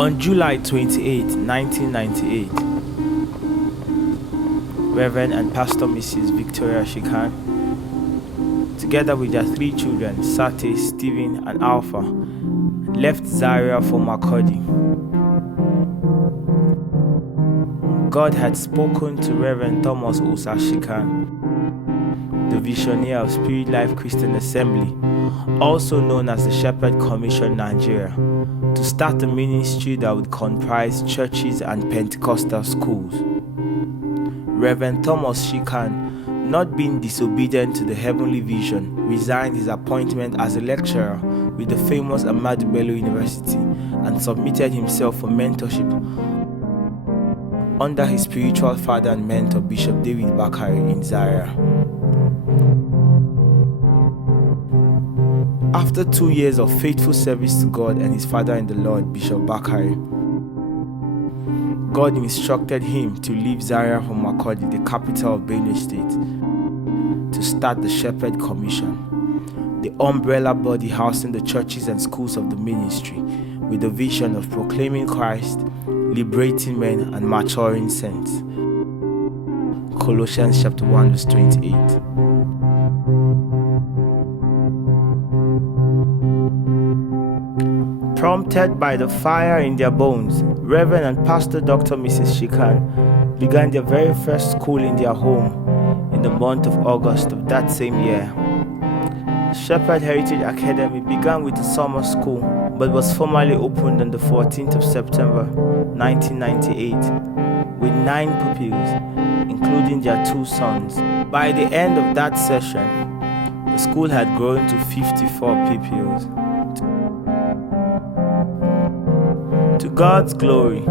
On July 28, 1998, Reverend and Pastor Mrs. Victoria Shikan, together with their 3 children, Sate, Stephen, and Alpha, left Zaria for Makurdi. God had spoken to Reverend Thomas Osa Shikan, the visionary of Spirit Life Christian Assembly, also known as the Shepherd Commission Nigeria, to start a ministry that would comprise churches and Pentecostal schools. Reverend Thomas Shikan, not being disobedient to the heavenly vision, resigned his appointment as a lecturer with the famous Ahmadu Bello University and submitted himself for mentorship under his spiritual father and mentor, Bishop David Bakare in Zaria. After 2 years of faithful service to God and his father in the Lord, Bishop Bakare, God instructed him to leave Zaria for Makurdi, the capital of Benue State, to start the Shepherd Commission, the umbrella body housing the churches and schools of the ministry, with the vision of proclaiming Christ, liberating men, and maturing saints. Colossians chapter 1 verse 28. Prompted by the fire in their bones, Reverend and Pastor Dr. Mrs. Shikan began their very first school in their home in the month of August of that same year. Shepherd Heritage Academy began with a summer school, but was formally opened on the 14th of September 1998 with 9 pupils, including their 2 sons. By the end of that session, the school had grown to 54 pupils. To God's glory,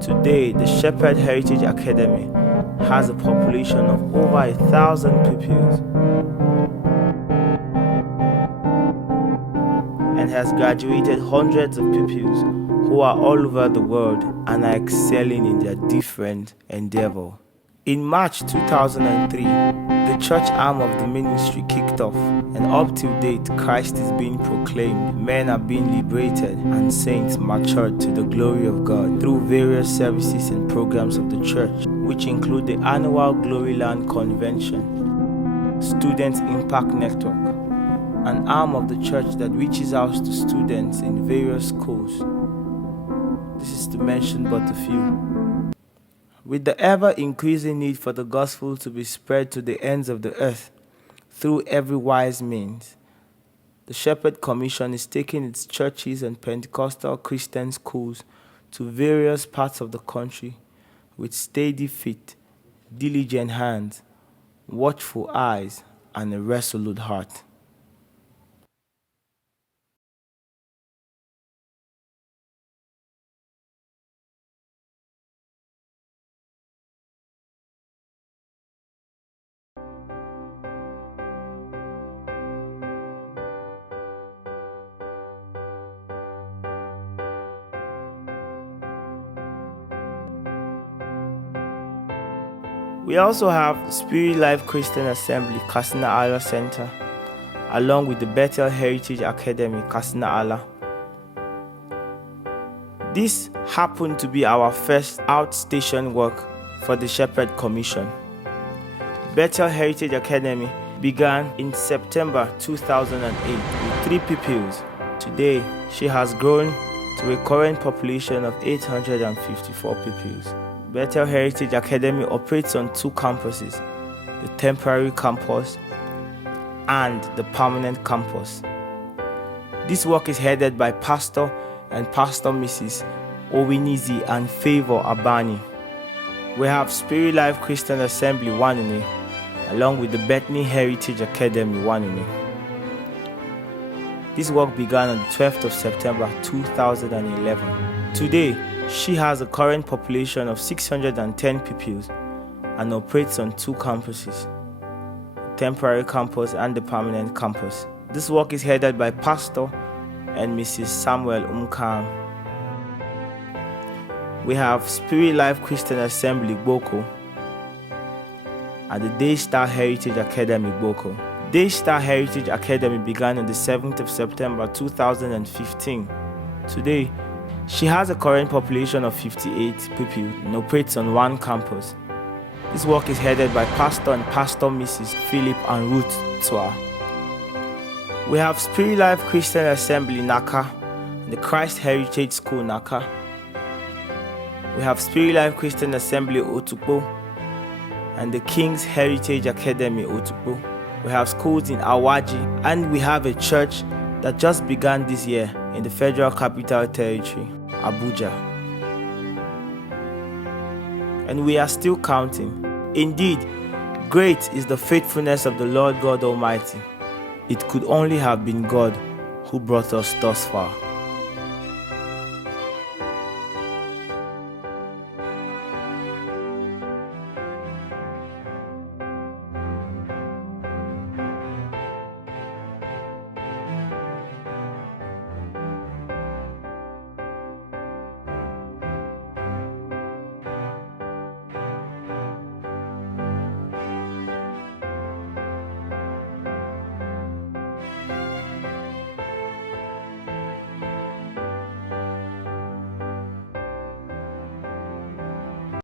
today the Shepherd Heritage Academy has a population of over 1,000 pupils and has graduated hundreds of pupils who are all over the world and are excelling in their different endeavor. In March 2003, the church arm of the ministry kicked off, and up till date, Christ is being proclaimed, men are being liberated, and saints matured to the glory of God through various services and programs of the church, which include the annual Gloryland Convention, Students Impact Network, an arm of the church that reaches out to students in various schools. This is to mention but a few. With the ever-increasing need for the gospel to be spread to the ends of the earth through every wise means, the Shepherd Commission is taking its churches and Pentecostal Christian schools to various parts of the country with steady feet, diligent hands, watchful eyes, and a resolute heart. We also have the Spirit Life Christian Assembly, Katsina Allah Center, along with the Bethel Heritage Academy, Katsina Allah. This happened to be our first outstation work for the Shepherd Commission. Bethel Heritage Academy began in September 2008 with 3 pupils. Today, she has grown to a current population of 854 pupils. Bethel Heritage Academy operates on 2 campuses, the temporary campus and the permanent campus. This work is headed by Pastor and Pastor Mrs. Owinizi and Favor Abani. We have Spirit Life Christian Assembly Wanene, along with the Bethany Heritage Academy Wanene. This work began on the 12th of September 2011. Today, she has a current population of 610 pupils and operates on 2 campuses, the temporary campus and the permanent campus. This work is headed by Pastor and Mrs. Samuel Umkam. We have Spirit Life Christian Assembly Boko and the Daystar Heritage Academy Boko. Daystar Heritage Academy began on the 7th of September 2015. Today, She has a current population of 58 pupils and operates on one campus. This work is headed by Pastor and Pastor Mrs. Philip and Ruth Twa. We have Spirit Life Christian Assembly Naka and the Christ Heritage School Naka. We have Spirit Life Christian Assembly Otukpo and the King's Heritage Academy Otukpo. We have schools in Awaji, and we have a church that just began this year in the Federal Capital Territory, Abuja. And we are still counting. Indeed, great is the faithfulness of the Lord God Almighty. It could only have been God who brought us thus far.